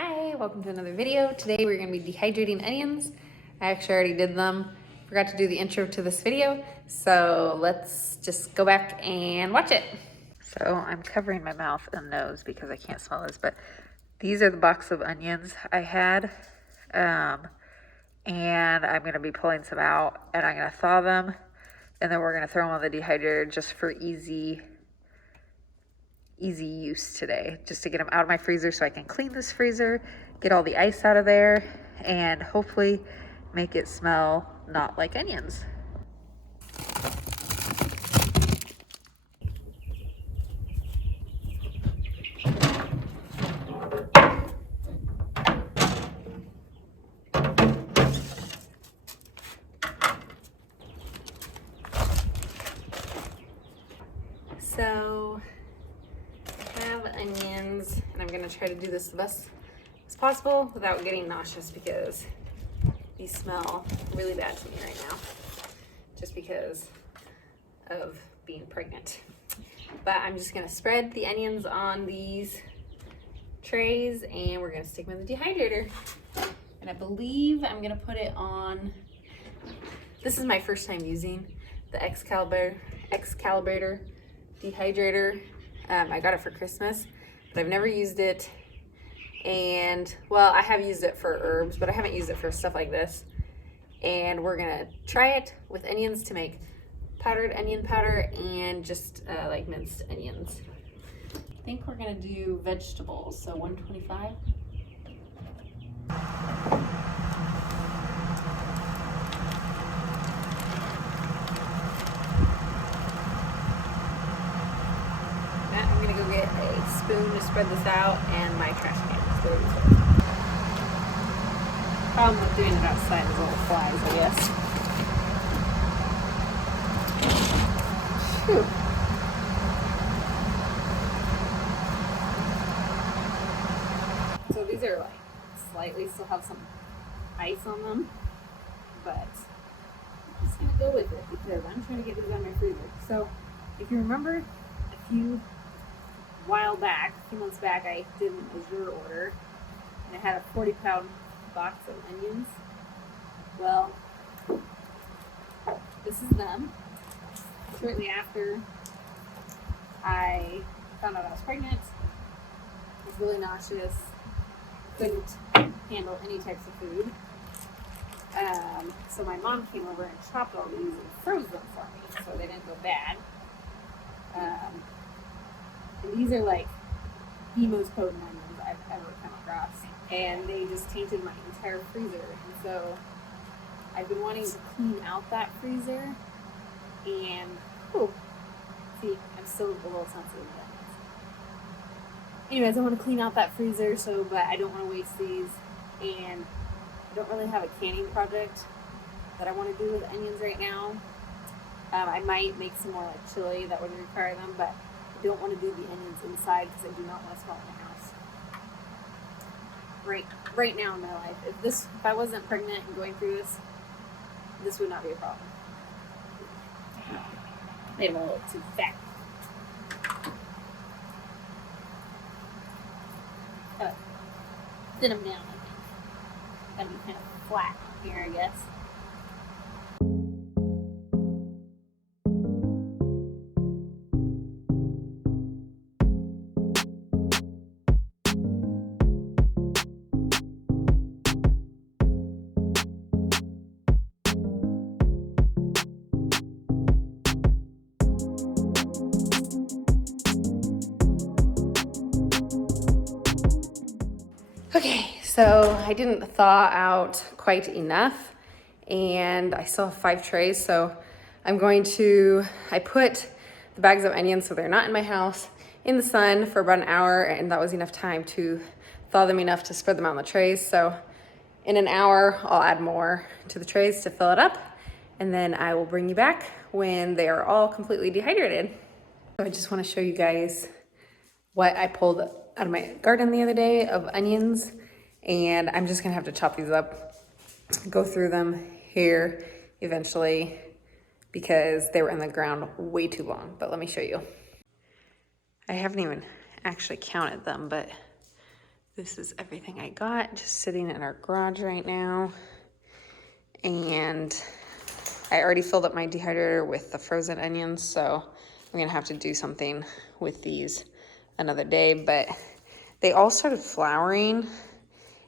Hi, welcome to another video. Today we're going to be dehydrating onions. I actually already did them. Forgot to do the intro to this video, so let's just go back and watch it. So I'm covering my mouth and nose because I can't smell this, but these are the box of onions I had. And I'm going to be pulling some out and I'm going to thaw them, and then we're going to throw them on the dehydrator just for easy use today, just to get them out of my freezer so I can clean this freezer, get all the ice out of there, and hopefully make it smell not like onions. So I have onions, and I'm gonna try to do this the best as possible without getting nauseous, because these smell really bad to me right now, just because of being pregnant. But I'm just gonna spread the onions on these trays and we're gonna stick them in the dehydrator. And I believe I'm gonna put it on, this is my first time using the Excalibur dehydrator. I got it for Christmas, but I've never used it. And well, I have used it for herbs, but I haven't used it for stuff like this. And we're gonna try it with onions to make powdered onion powder and just like minced onions. I think we're gonna do vegetables, so 125. I'm gonna go get a spoon to spread this out and my trash can to throw this in. Problem with doing it outside is little flies, I guess. Whew. So these are like slightly still have some ice on them, but I'm just gonna go with it because I'm trying to get these out of my freezer. So if you remember a few months back, I did an Azure order and I had a 40-pound box of onions. Well, this is them. Shortly after I found out I was pregnant, I was really nauseous, couldn't handle any types of food. So my mom came over and chopped all these and froze them for me so they didn't go bad. And these are like the most potent onions I've ever come across. And they just tainted my entire freezer. And so I've been wanting to clean out that freezer. And, see, I'm still a little sensitive to onions. Anyways, I want to clean out that freezer, but I don't want to waste these. And I don't really have a canning project that I want to do with onions right now. I might make some more like chili that would require them, but I don't want to do the onions inside because I do not want to smell it in the house. Right now in my life, if I wasn't pregnant and going through this would not be a problem. Maybe I'm a little too fat. Thin them down, I think. That'd be kind of flat here, I guess. Okay, so I didn't thaw out quite enough and I still have 5 trays, so I put the bags of onions, so they're not in my house, in the sun for about an hour, and that was enough time to thaw them enough to spread them out on the trays. So in an hour, I'll add more to the trays to fill it up, and then I will bring you back when they are all completely dehydrated. So I just want to show you guys what I pulled out of my garden the other day of onions, and I'm just gonna have to chop these up, go through them here eventually because they were in the ground way too long. But let me show you. I haven't even actually counted them, but This is everything I got, just sitting in our garage right now. And I already filled up my dehydrator with the frozen onions, so I'm gonna have to do something with these another day. But they all started flowering,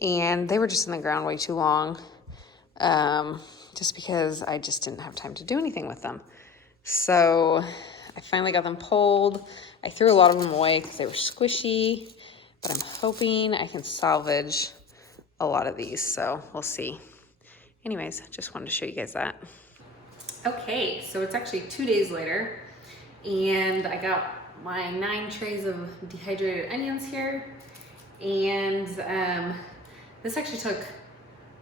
and they were just in the ground way too long, just because I just didn't have time to do anything with them. So I finally got them pulled. I threw a lot of them away because they were squishy, but I'm hoping I can salvage a lot of these, so we'll see. Anyways, just wanted to show you guys that. Okay, so it's actually 2 days later, and I got my 9 trays of dehydrated onions here. And this actually took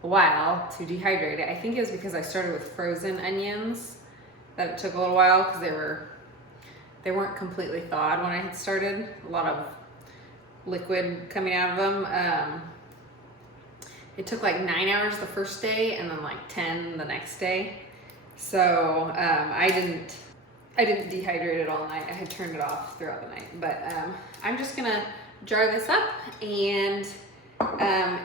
a while to dehydrate it. I think it was because I started with frozen onions that it took a little while, because they weren't completely thawed when I had started. A lot of liquid coming out of them. It took like 9 hours the first day and then like 10 the next day. So I didn't dehydrate it all night. I had turned it off throughout the night. But I'm just gonna jar this up, and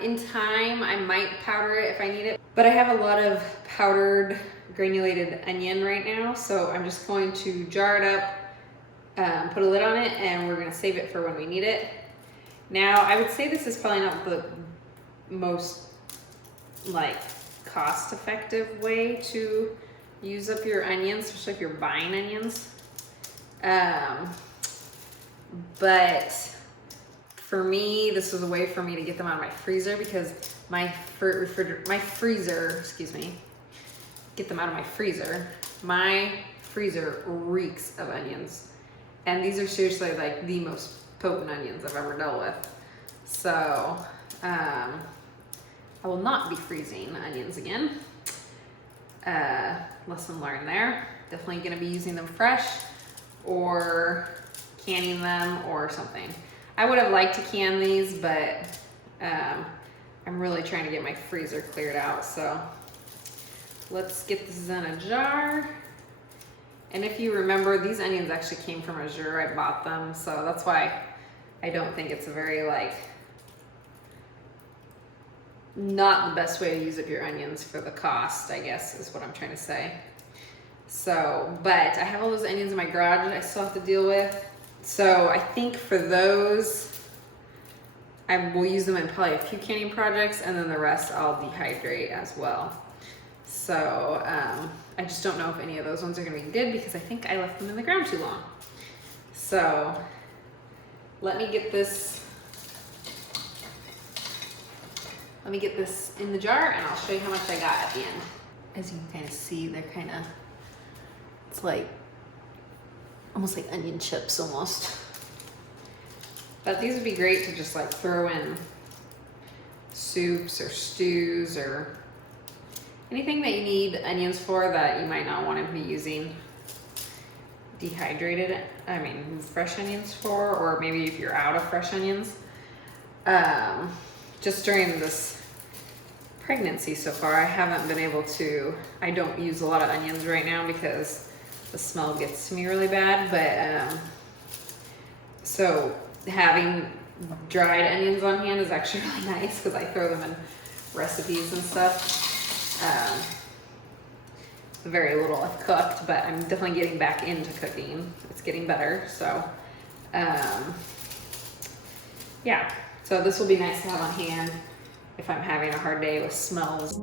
in time I might powder it if I need it. But I have a lot of powdered granulated onion right now, so I'm just going to jar it up, put a lid on it, and we're gonna save it for when we need it. Now, I would say this is probably not the most like cost-effective way to use up your onions, especially if you're buying onions. But for me, this was a way for me to get them out of my freezer, because my freezer, get them out of my freezer. My freezer reeks of onions, and these are seriously like the most potent onions I've ever dealt with. So I will not be freezing onions again. Lesson learned there. Definitely gonna be using them fresh or canning them or something. I would have liked to can these, but I'm really trying to get my freezer cleared out. So let's get this in a jar. And if you remember, these onions actually came from Azure. I bought them, so that's why I don't think it's a very not the best way to use up your onions for the cost, I guess is what I'm trying to say. So, but I have all those onions in my garage that I still have to deal with. So I think for those, I will use them in probably a few canning projects, and then the rest I'll dehydrate as well. So I just don't know if any of those ones are gonna be good, because I think I left them in the ground too long. So let me get this in the jar, and I'll show you how much I got at the end. As you can kind of see, they're kind of, it's like almost like onion chips almost. But these would be great to just like throw in soups or stews or anything that you need onions for that you might not want to be using fresh onions for, or maybe if you're out of fresh onions. Just during this pregnancy so far, I haven't been able to, I don't use a lot of onions right now because the smell gets to me really bad, but so having dried onions on hand is actually really nice, because I throw them in recipes and stuff. Very little I've cooked, but I'm definitely getting back into cooking. It's getting better, so yeah. So this will be nice to have on hand if I'm having a hard day with smells.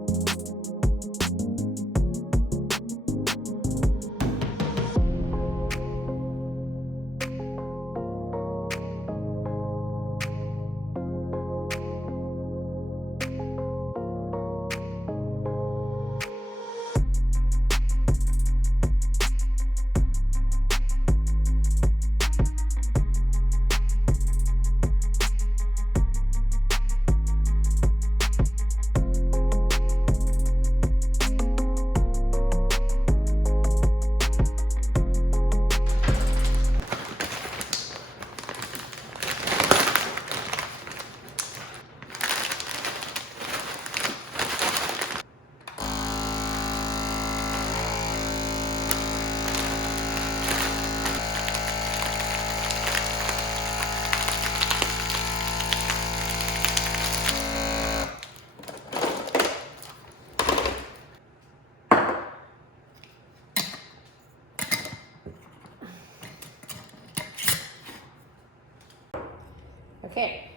Okay,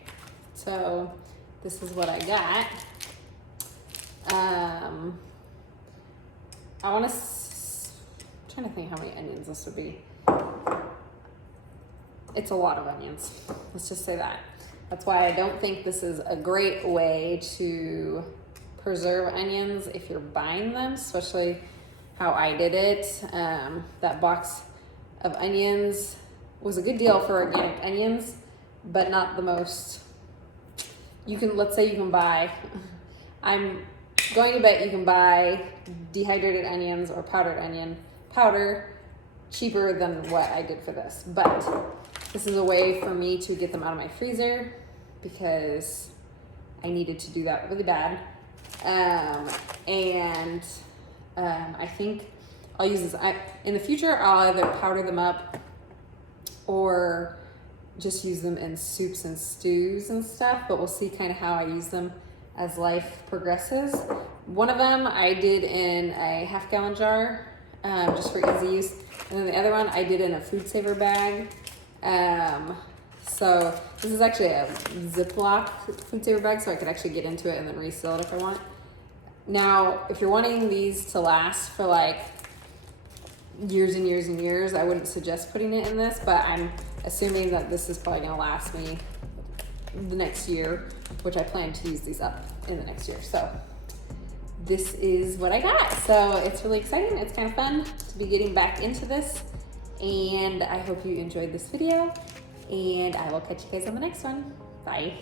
so this is what I got. I'm trying to think how many onions this would be. It's a lot of onions. Let's just say that. That's why I don't think this is a great way to preserve onions if you're buying them, especially how I did it. That box of onions was a good deal for organic onions, but not the most. Let's say you can buy, I'm going to bet you can buy dehydrated onions or powdered onion powder cheaper than what I did for this. But this is a way for me to get them out of my freezer because I needed to do that really bad. I think I'll use this. In the future, I'll either powder them up or just use them in soups and stews and stuff, but we'll see kind of how I use them as life progresses. One of them I did in a half-gallon jar, just for easy use. And then the other one I did in a food saver bag. So this is actually a Ziploc food saver bag, so I could actually get into it and then reseal it if I want. Now, if you're wanting these to last for like years and years and years, I wouldn't suggest putting it in this, but I'm assuming that this is probably gonna last me the next year, which I plan to use these up in the next year. So this is what I got. So it's really exciting. It's kind of fun to be getting back into this. And I hope you enjoyed this video, and I will catch you guys on the next one. Bye.